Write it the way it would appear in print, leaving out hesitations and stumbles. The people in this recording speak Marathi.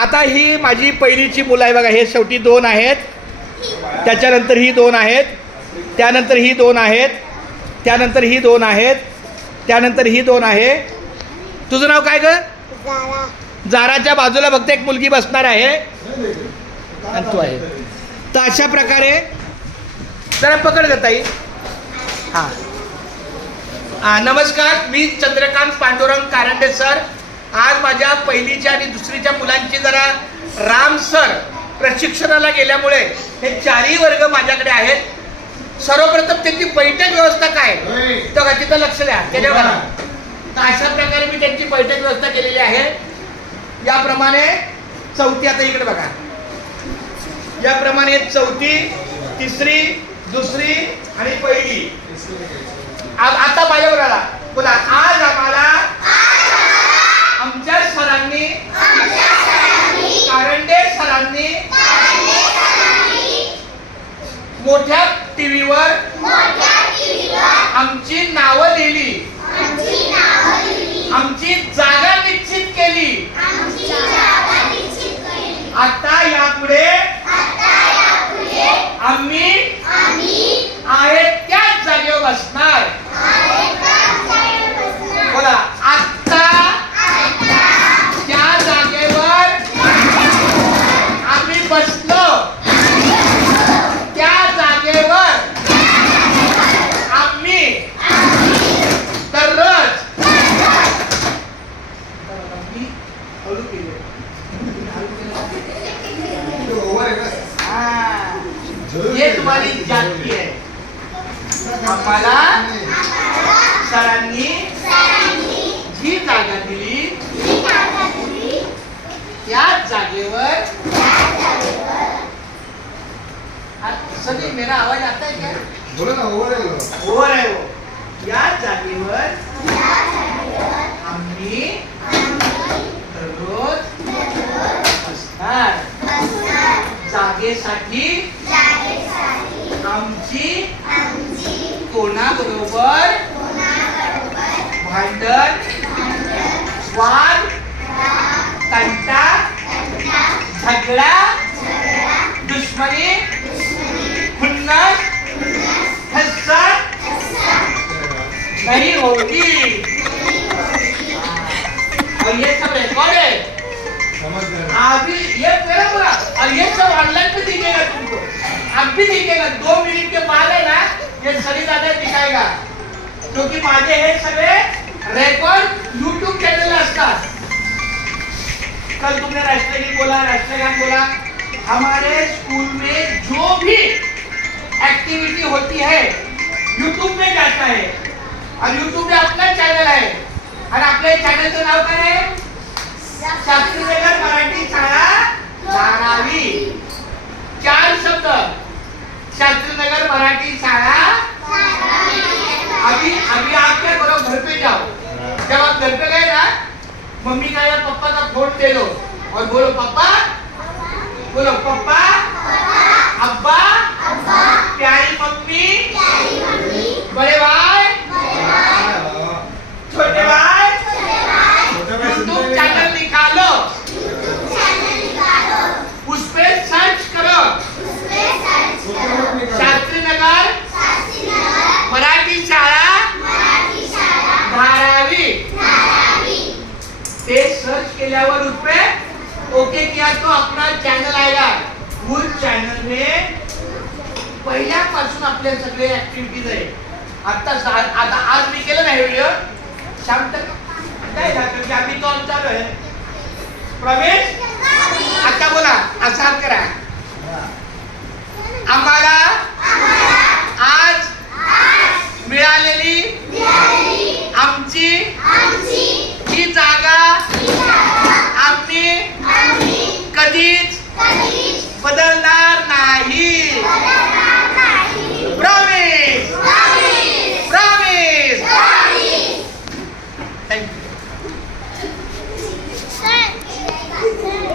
आता ही माझी पहिलीची मुलं आहे बघा. हे शेवटी 2 आहेत, त्याच्यानंतर ही 2 आहेत, त्यानंतर ही 2 आहेत, त्यानंतर ही 2 आहेत, त्यानंतर ही 2 आहे. तुझं नाव काय ग? जाराच्या बाजूला फक्त एक मुलगी बसणार आहे आणि तू आहे. तर अशा प्रकारे जरा पकड ग ताई. हां नमस्कार, मी चंद्रकांत पांडुरंग कारंडे सर. आज माझ्या पहिलीच्या आणि दुसरीच्या मुलांची जरा राम सर प्रशिक्षणाला गेल्यामुळे हे 4ही वर्ग माझ्याकडे आहेत. सर्वप्रथम त्यांची बैठक व्यवस्था काय तर तिथं लक्ष द्या त्याच्यावर. तर अशा प्रकारे मी त्यांची बैठक व्यवस्था केलेली आहे. याप्रमाणे चौथी, आता इकडे बघा, याप्रमाणे चौथी, तिसरी, दुसरी आणि पहिली. आता माझ्यावर आला बोला. आज आम्हाला आमच्या सरांनी, कारंडे सरांनी मोठ्या टीव्हीवर आमची नावं लिहिली, आमची जागा निश्चित केली. आता यापुढे आम्ही आहेत त्याच जागेवर बसणार. बोला, आता त्या जागेवर आम्ही बसलो, त्या जागेवर आम्ही दररोज ये तुम्हारी जाती है. आम्हाला सरांनी जी जागा दिली त्या जागेवर. सभी मेरा आवाज आता है क्या? बोलो ना. ओव्हर आहे वो. या जागेवर आम्ही दररोज बसणार. जागेसाठी आमची कोणाबरोबर भांडण, वाद, तंटा, झगडा, दुश्मनी, खुन्नस, हसरत नहीं होगी. और ये सब रिकॉर्ड है अभी. ये मेरा पूरा, और ये सब ऑनलाइन पे दिखेगा तुमको. अब भी दिखेगा 2 मिनट के बाद है ना, ये सही दादा दिखाएगा. क्योंकि माझे हे सगळे रेकॉर्ड यूट्यूब चॅनल असतात. कल तुमने राष्ट्रगीत बोला, राष्ट्रगान बोला. हमारे स्कूल में जो भी एक्टिविटी होती है यूट्यूब में जाता है. और यूट्यूब में अपना चॅनल आहे आणि आपल्या चॅनलचं नाव काय आहे? शास्त्रीनगर मराठी शाळा धारावी. 4 शब्द. शास्त्रीनगर मराठी शाळा. अभी अभी आप क्या करो, घर पे जाओ. जब आप घर पे गए ना, मम्मी का या पापा का फोन ले लो और बोलो पापा, बोलो पापा, अब्बा, प्यारी मम्मी, बड़े भाई, छोटे भाई, यूट्यूब चैनल निकालो, उस पे सर्च करो शास्त्रीनगर मराठी शाळा धारावी. ते सर्च केल्यावर उस पे ओके किया तो अपना चैनल आएगा. उस चैनल में पहिल्यापासून आपले सगळे ऍक्टिव्हिटीज आहे. आता आज मी केलं नाही व्हिडिओ, शाम तक काय झालं की आम्ही तो चालू आहे. प्रवेश आता बोला, असा करा.